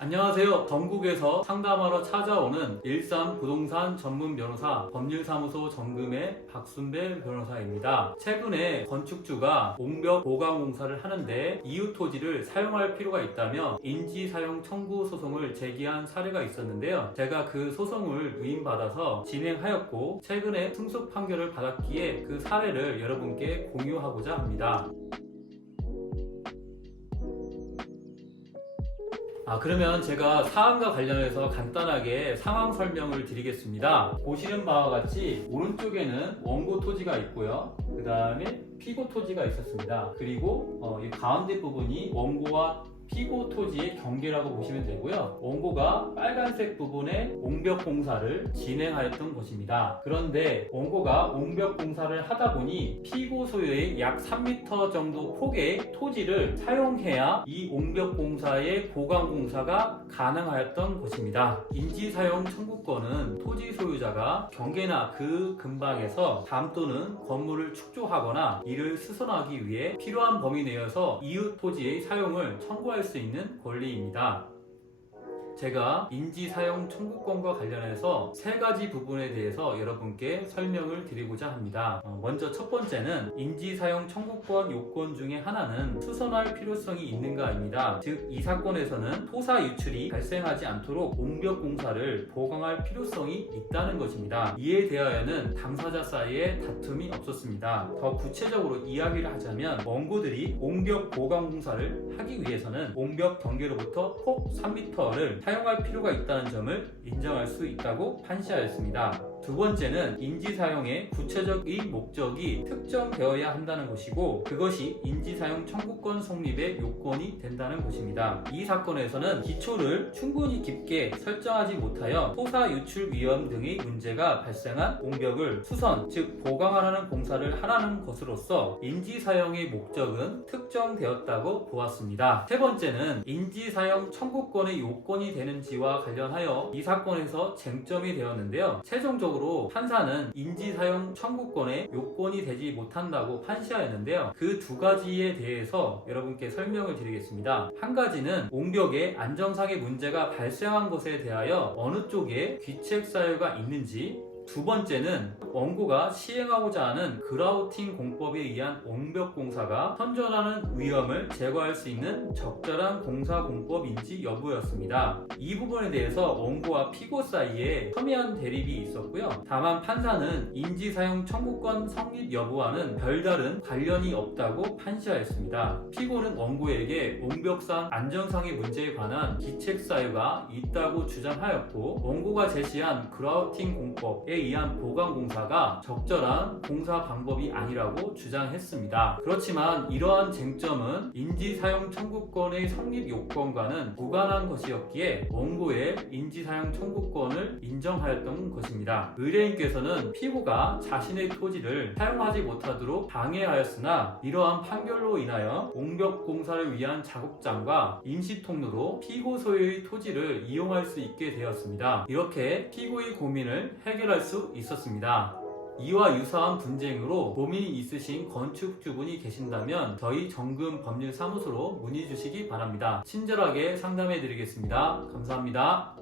안녕하세요. 전국에서 상담하러 찾아오는 일산 부동산 전문 변호사 법률사무소 정금의 박순배 변호사입니다. 최근에 건축주가 옹벽 보강 공사를 하는데 이웃 토지를 사용할 필요가 있다며 인지사용 청구 소송을 제기한 사례가 있었는데요. 제가 그 소송을 위임받아서 진행하였고 최근에 승소 판결을 받았기에 그 사례를 여러분께 공유하고자 합니다. 그러면 제가 사안과 관련해서 간단하게 상황 설명을 드리겠습니다. 보시는 바와 같이 오른쪽에는 원고 토지가 있고요. 그 다음에 피고 토지가 있었습니다. 그리고 이 가운데 부분이 원고와 피고 토지의 경계라고 보시면 되고요. 원고가 빨간색 부분에 옹벽 공사를 진행하였던 곳입니다. 그런데 원고가 옹벽 공사를 하다 보니 피고 소유의 약 3m 정도 폭의 토지를 사용해야 이 옹벽 공사의 보강 공사가 가능하였던 곳입니다. 인지사용 청구권은 토지 소유자가 경계나 그 근방에서 담 또는 건물을 축조하거나 이를 수선하기 위해 필요한 범위 내에서 이웃 토지의 사용을 청구할 수 있는 권리입니다. 제가 인지사용 청구권과 관련해서 세 가지 부분에 대해서 여러분께 설명을 드리고자 합니다. 먼저 첫 번째는 인지사용 청구권 요건 중에 하나는 수선할 필요성이 있는가입니다. 즉, 이 사건에서는 토사 유출이 발생하지 않도록 옹벽 공사를 보강할 필요성이 있다는 것입니다. 이에 대하여는 당사자 사이에 다툼이 없었습니다. 더 구체적으로 이야기를 하자면 원고들이 옹벽 보강 공사를 하기 위해서는 옹벽 경계로부터 폭 3m를 사용할 필요가 있다는 점을 인정할 수 있다고 판시하였습니다. 두 번째는 인지사용의 구체적인 목적이 특정되어야 한다는 것이고 그것이 인지사용 청구권 성립의 요건이 된다는 것입니다. 이 사건에서는 기초를 충분히 깊게 설정하지 못하여 토사 유출 위험 등의 문제가 발생한 옹벽을 수선, 즉 보강하라는 공사를 하라는 것으로서 인지사용의 목적은 특정되었다고 보았습니다. 세 번째는 인지사용 청구권의 요건이 되는지와 관련하여 이 사건에서 쟁점이 되었는데요. 최종적으로 판사는 인지사용 청구권의 요건이 되지 못한다고 판시하였는데요. 그 두 가지에 대해서 여러분께 설명을 드리겠습니다. 한 가지는 옹벽에 안정상의 문제가 발생한 것에 대하여 어느 쪽에 귀책 사유가 있는지, 두 번째는 원고가 시행하고자 하는 그라우팅 공법에 의한 옹벽 공사가 선전하는 위험을 제거할 수 있는 적절한 공사 공법인지 여부였습니다. 이 부분에 대해서 원고와 피고 사이에 첨예한 대립이 있었고요. 다만 판사는 인지사용 청구권 성립 여부와는 별다른 관련이 없다고 판시하였습니다. 피고는 원고에게 옹벽상 안정상의 문제에 관한 기책 사유가 있다고 주장하였고 원고가 제시한 그라우팅 공법에 의한 보강 공사가 적절한 공사 방법이 아니라고 주장했습니다. 그렇지만 이러한 쟁점은 인지사용 청구권의 성립 요건과는 무관한 것이었기에 원고의 인지사용 청구권을 인정하였던 것입니다. 의뢰인께서는 피고가 자신의 토지를 사용하지 못하도록 방해하였으나 이러한 판결로 인하여 옹벽 공사를 위한 작업장과 임시통로로 피고 소유의 토지를 이용할 수 있게 되었습니다. 이렇게 피고의 고민을 해결할 수 있었습니다. 이와 유사한 분쟁으로 고민이 있으신 건축주분이 계신다면 저희 정금 법률사무소로 문의 주시기 바랍니다. 친절하게 상담해 드리겠습니다. 감사합니다.